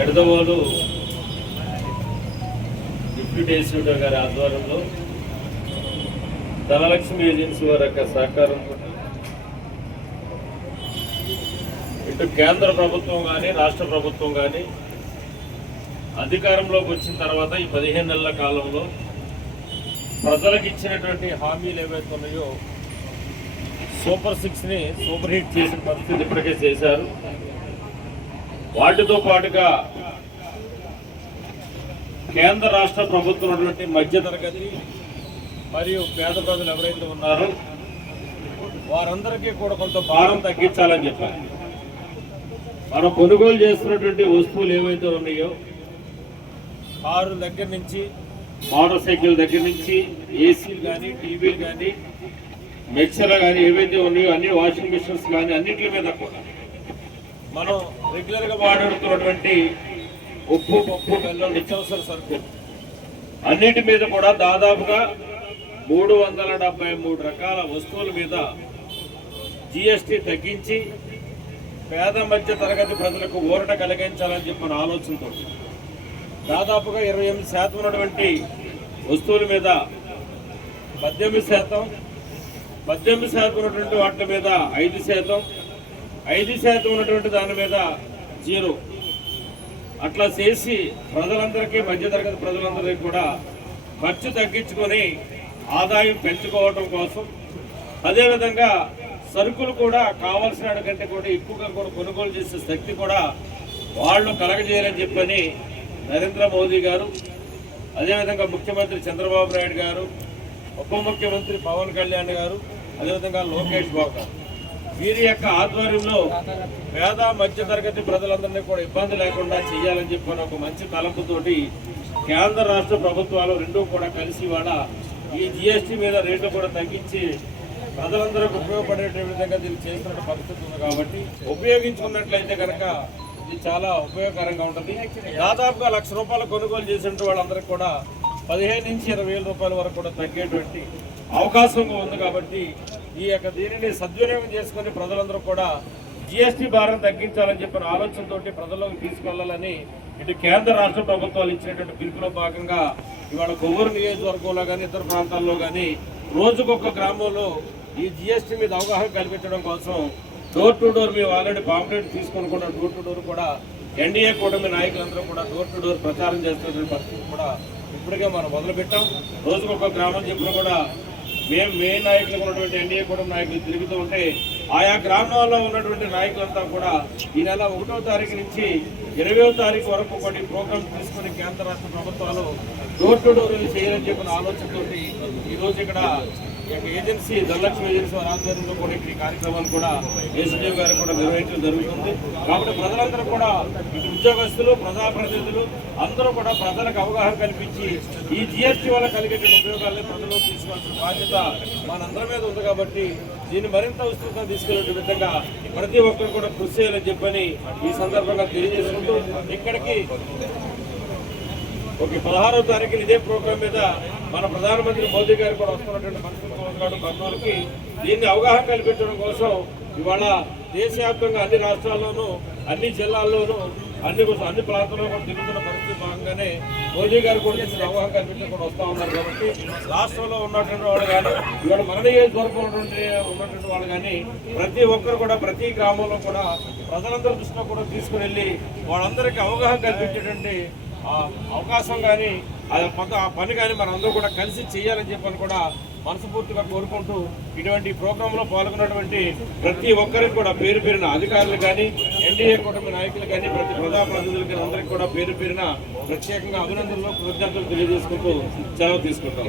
Nidadavolu deputy ఇన్స్టిట్యూటర్ గారి ఆధ్వర్యంలో Dhanalakshmi agency వారి యొక్క సహకారంతో ఇటు కేంద్ర ప్రభుత్వం కానీ రాష్ట్ర ప్రభుత్వం కానీ అధికారంలోకి వచ్చిన తర్వాత ఈ పదిహేను నెలల కాలంలో ప్రజలకు ఇచ్చినటువంటి హామీలు ఏవైతే ఉన్నాయో సూపర్ సిక్స్ని సూపర్ హిట్ చేసిన పరిస్థితి ఇప్పటికే చేశారు. వాటితో పాటుగా కేంద్ర రాష్ట్ర ప్రభుత్వం ఉన్నటువంటి మధ్యతరగతి మరియు పేద ప్రజలు ఎవరైతే ఉన్నారో వారందరికీ కూడా కొంత భారం తగ్గించాలని చెప్పారు మనం కొనుగోలు చేస్తున్నటువంటి వస్తువులు ఏవైతే ఉన్నాయో కారు దగ్గర నుంచి మోటార్ సైకిల్ దగ్గర నుంచి ఏసీలు కానీ టీవీలు కానీ మిక్సర్లు కానీ ఏవైతే ఉన్నాయో అన్ని వాషింగ్ మిషన్స్ కానీ అన్నింటి మీద కూడా మనం రెగ్యులర్గా వాడుతున్నటువంటి ఉప్పు పప్పు బెల్లం నిత్యావసర సరుకు అన్నిటి మీద కూడా దాదాపుగా మూడు వందల డెబ్బై మూడు రకాల వస్తువుల మీద జిఎస్టి తగ్గించి పేద మధ్య తరగతి ప్రజలకు ఊరట కలిగించాలని చెప్పి మన ఆలోచనతో. దాదాపుగా ఇరవై ఎనిమిది శాతం ఉన్నటువంటి వస్తువుల మీద పద్దెనిమిది శాతం పద్దెనిమిది శాతం ఉన్నటువంటి వాటి మీద ఐదు శాతం ఐదు శాతం ఉన్నటువంటి దాని మీద జీరో. అట్లా చేసి ప్రజలందరికీ మధ్యతరగతి ప్రజలందరికీ కూడా ఖర్చు తగ్గించుకొని ఆదాయం పెంచుకోవడం కోసం అదేవిధంగా సరుకులు కూడా కావాల్సిన కంటే కూడా ఎక్కువగా కూడా కొనుగోలు చేసే శక్తి కూడా వాళ్ళు కలగజేయాలని చెప్పని నరేంద్ర మోదీ గారు అదేవిధంగా ముఖ్యమంత్రి చంద్రబాబు నాయుడు గారు ఉప ముఖ్యమంత్రి పవన్ కళ్యాణ్ గారు అదేవిధంగా లోకేష్ బాబు గారు. వీరి యొక్క ఆధ్వర్యంలో పేద మధ్య తరగతి ప్రజలందరినీ కూడా ఇబ్బంది లేకుండా చేయాలని చెప్పిన ఒక మంచి తలంపుతోటి కేంద్ర రాష్ట్ర ప్రభుత్వాలు రెండూ కూడా కలిసి ఇవాళ ఈ జిఎస్టీ మీద రేట్లు కూడా తగ్గించి ప్రజలందరికీ ఉపయోగపడే విధంగా దీన్ని చేస్తున్న పరిస్థితి ఉంది కాబట్టి ఉపయోగించుకున్నట్లయితే కనుక ఇది చాలా ఉపయోగకరంగా ఉంటుంది. దాదాపుగా లక్ష రూపాయలు కొనుగోలు చేసిన వాళ్ళందరికీ కూడా పదిహేను నుంచి ఇరవై వేల రూపాయల వరకు కూడా తగ్గేటువంటి అవకాశం ఉంది కాబట్టి ఈ యొక్క దీనిని సద్వినియోగం చేసుకుని ప్రజలందరూ కూడా జిఎస్టీ భారం తగ్గించాలని చెప్పిన ఆలోచనతోటి ప్రజల్లోకి తీసుకెళ్ళాలని ఇటు కేంద్ర రాష్ట్ర ప్రభుత్వాలు ఇచ్చినటువంటి పిలుపులో భాగంగా ఇవాళ కొవ్వూరు నియోజకవర్గంలో కానీ ఇతర ప్రాంతాల్లో కానీ రోజుకొక గ్రామంలో ఈ జిఎస్టీ మీద అవగాహన కల్పించడం కోసం డోర్ టు డోర్ మేము ఆల్రెడీ పాంప్లెట్ తీసుకొని కూడా డోర్ టు డోర్ కూడా ఎన్డీఏ కూటమి నాయకులందరూ కూడా డోర్ టు డోర్ ప్రచారం చేస్తున్నటువంటి పరిస్థితి కూడా ఇప్పటికే మనం మొదలుపెట్టాం. రోజుకొక గ్రామం చెప్పిన కూడా మేము మే నాయకులు ఉన్నటువంటి ఎన్డీఏ కూడా నాయకులు తిరుగుతూ ఉంటే ఆయా గ్రామాల్లో ఉన్నటువంటి నాయకులంతా కూడా ఈ నెల ఒకటో తారీఖు నుంచి ఇరవయో తారీఖు వరకు కొన్ని ప్రోగ్రామ్స్ తీసుకుని కేంద్ర రాష్ట్ర ప్రభుత్వాలు డోర్ టు డోర్ చేయాలని చెప్పిన ఆలోచనతోటి ఈరోజు ఇక్కడ ఏజెన్సీ ధనలక్ష్మి ఏజెన్సీ ఆధ్వర్యంలో కూడా ఈ కార్యక్రమాన్ని కూడా ఎస్డీఓ గారు కూడా నిర్వహించడం జరుగుతుంది. కాబట్టి ప్రజలందరూ కూడా ఉద్యోగస్తులు ప్రజాప్రతినిధులు అందరూ కూడా ప్రజలకు అవగాహన కల్పించి ఈ జిఎస్టీ వల్ల కలిగేటువంటి ఉపయోగాలను ప్రజల్లో తీసుకోవాల్సిన బాధ్యత మనందరి మీద ఉంది కాబట్టి దీన్ని మరింత విస్తృతంగా తీసుకెళ్ళే విధంగా ప్రతి ఒక్కరు కూడా కృషి చేయాలని చెప్పని ఈ సందర్భంగా తెలియజేసుకుంటూ ఇక్కడికి ఓకే పదహారో తారీఖున ఇదే ప్రోగ్రాం మీద మన ప్రధానమంత్రి మోదీ గారు కూడా వస్తున్నటువంటి పరిస్థితి గారు కర్నూలుకి దీన్ని అవగాహన కల్పించడం కోసం ఇవాళ దేశవ్యాప్తంగా అన్ని రాష్ట్రాల్లోనూ అన్ని జిల్లాల్లోనూ అన్ని అన్ని ప్రాంతాల్లో కూడా తిరుగుతున్న పరిస్థితి భాగంగానే మోదీ గారు కూడా దీన్ని అవగాహన కల్పించడం కూడా వస్తూ ఉన్నారు కాబట్టి రాష్ట్రంలో ఉన్నటువంటి వాళ్ళు కానీ ఇవాళ మన నియోజకవర్గం ఉన్నటువంటి ఉన్నటువంటి వాళ్ళు కానీ ప్రతి ఒక్కరు కూడా ప్రతి గ్రామంలో కూడా ప్రజలందరి దృష్టిలో కూడా తీసుకుని వెళ్ళి వాళ్ళందరికీ అవగాహన కల్పించేటువంటి అవకాశం కానీ అది మొత్తం ఆ పని కానీ మనం అందరూ కూడా కలిసి చేయాలని చెప్పని కూడా మనస్ఫూర్తిగా కోరుకుంటూ ఇటువంటి ప్రోగ్రాంలో పాల్గొన్నటువంటి ప్రతి ఒక్కరికి కూడా పేరు పేరిన అధికారులు కానీ ఎన్డీఏ కూటమి నాయకులు కానీ ప్రతి ప్రజాప్రతినిధులు కానీ అందరికీ కూడా పేరు పేరిన ప్రత్యేకంగా అభినందనలు కృతజ్ఞతలు తెలియజేసుకుంటూ సెలవు తీసుకుంటాం.